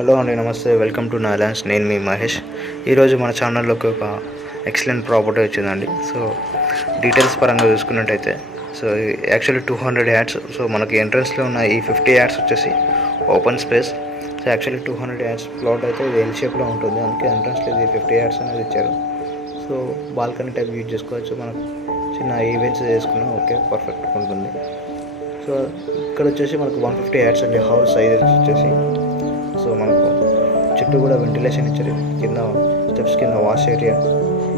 Hello అండి, నమస్తే. Welcome to నాలాన్స్. నేను మీ మహేష్. ఈరోజు మన ఛానల్లోకి ఒక ఎక్సలెంట్ ప్రాపర్టీ వచ్చిందండి. సో డీటెయిల్స్ పరంగా చూసుకున్నట్టయితే యాక్చువల్లీ 200 యాడ్స్. సో మనకి ఎంట్రన్స్లో ఉన్న ఈ 50 యాడ్స్ వచ్చేసి open space. So actually 200 ads plot అయితే ఇది ఎల్ షేప్లో ఉంటుంది. అందుకే ఎంట్రన్స్లో ఇది 50 యాడ్స్ అనేది ఇచ్చారు. సో బాల్కనీ టైప్ యూజ్ చేసుకోవచ్చు. మనకు చిన్న ఈవెంట్స్ చేసుకున్నా ఓకే, పర్ఫెక్ట్గా ఉంటుంది. సో ఇక్కడ వచ్చేసి మనకు 150 యాడ్స్ అండి. హౌస్ సైజ్ వచ్చేసి సో మనకు చుట్టూ కూడా వెంటిలేషన్ ఇచ్చారు. కింద స్టెప్స్ కింద వాష్ ఏరియా.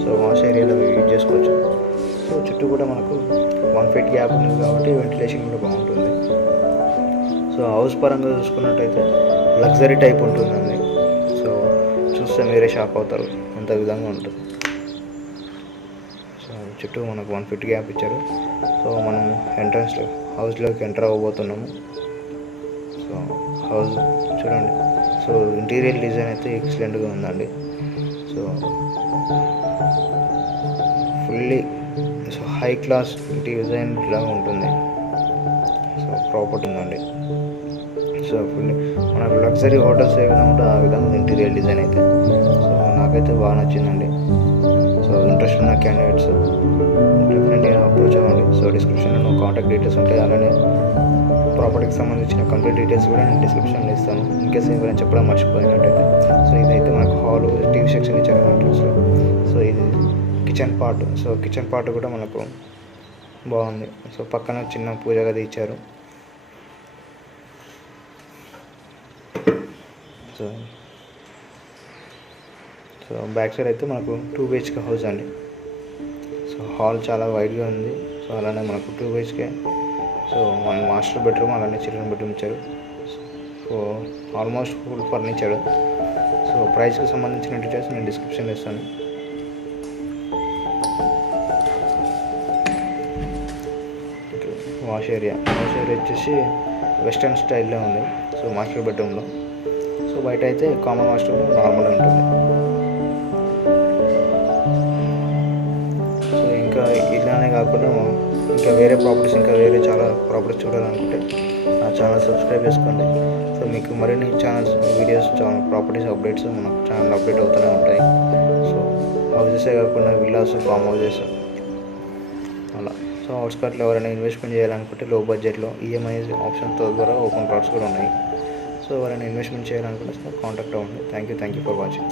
సో వాష్ ఏరియాలో యూజ్ చేసుకోవచ్చు. సో చుట్టూ కూడా మనకు 1 feet గ్యాప్ ఉంది కాబట్టి వెంటిలేషన్ కూడా బాగుంటుంది. సో హౌస్ పరంగా చూసుకున్నట్టయితే లగ్జరీ టైప్ ఉంటుందండి. సో చూస్తే మీరే షాక్ అవుతారు, అంత విధంగా ఉంటుంది. సో చుట్టూ మనకు 1 feet గ్యాప్ ఇచ్చారు. సో మనం ఎంట్రన్స్లో హౌస్లోకి ఎంటర్ అవ్వబోతున్నాము. సో హౌస్ చూడండి. సో ఇంటీరియర్ డిజైన్ అయితే ఎక్సలెంట్గా ఉందండి. So fully high class design లాగా ఉంటుంది. సో ప్రాపర్టీ ఉందండి. సో ఫుల్లీ మనకు లగ్జరీ హోటల్స్ ఏ విధంగా ఉంటే ఆ విధంగా ఇంటీరియర్ డిజైన్ అయితే. సో నాకైతే బాగా నచ్చిందండి. సో ఇంట్రెస్ట్ ఉన్న క్యాండిడేట్స్ డెఫినెట్గా అప్రోచ్ అవ్వండి. సో డిస్క్రిప్షన్లో కాంటాక్ట్ డీటెయిల్స్ ఉంటాయి. అలానే ప్రాపర్టీకి సంబంధించిన కంప్లీట్ డీటెయిల్స్ కూడా నేను డిస్క్రిప్షన్లో ఇస్తాను. ఇన్కేస్ ఏమైనా చెప్పడం మర్చిపోయినట్టయితే. సో ఇదైతే మనకు హాల్, టీవీ సెక్షన్ ఇచ్చారు ఎంట్రన్స్లో. సో ఇది kitchen part. So kitchen part కూడా మనకు బాగుంది. సో పక్కన చిన్న పూజ గది ఇచ్చారు. సో సో బ్యాక్ సైడ్ అయితే మనకు 2 BHK హౌస్ అండి. సో హాల్ చాలా వైడ్గా ఉంది. సో అలానే మనకు 2 BHK. సో 1 మాస్టర్ బెడ్రూమ్, అలానే చిల్డ్రన్ బెడ్రూమ్ ఇచ్చారు. So almost full ఫర్నిచర్డ్. సో ప్రైస్కి సంబంధించిన డీటెయిల్స్ నేను డిస్క్రిప్షన్లో ఇస్తాను. వాష్ ఏరియా వచ్చేసి వెస్టర్న్ స్టైల్లో ఉంది. సో మాస్టర్ బెడ్రూమ్లో. సో బయట అయితే కామన్ వాష్రూమ్ నార్మల్గా ఉంటుంది. సో ఇంకా ఇలానే కాకుండా ఇంకా వేరే ప్రాపర్టీస్, ఇంకా వేరే చాలా ప్రాపర్టీస్ చూడాలనుకుంటే నా ఛానల్ సబ్స్క్రైబ్ చేసుకోండి. సో మీకు మరిన్ని ఛానల్స్ వీడియోస్, ప్రాపర్టీస్ అప్డేట్స్ మన ఛానల్ అప్డేట్ అవుతూనే ఉంటాయి. సో హౌసెసే కాకుండా విల్లాస్, ఫామ్ హౌసెస్ అలా. సో అవుట్స్కట్లో ఎవరైనా ఇన్వెస్ట్మెంట్ చేయాలనుకుంటే లో బడ్జెట్లో ఈఎంఐ ఆప్షన్తో ద్వారా ఓపెన్ ప్లాట్స్ కూడా ఉన్నాయి. సో ఎవరైనా ఇన్వెస్ట్మెంట్ చేయాలనుకుంటే కాంటాక్ట్ అవ్వండి. Thank you for watching.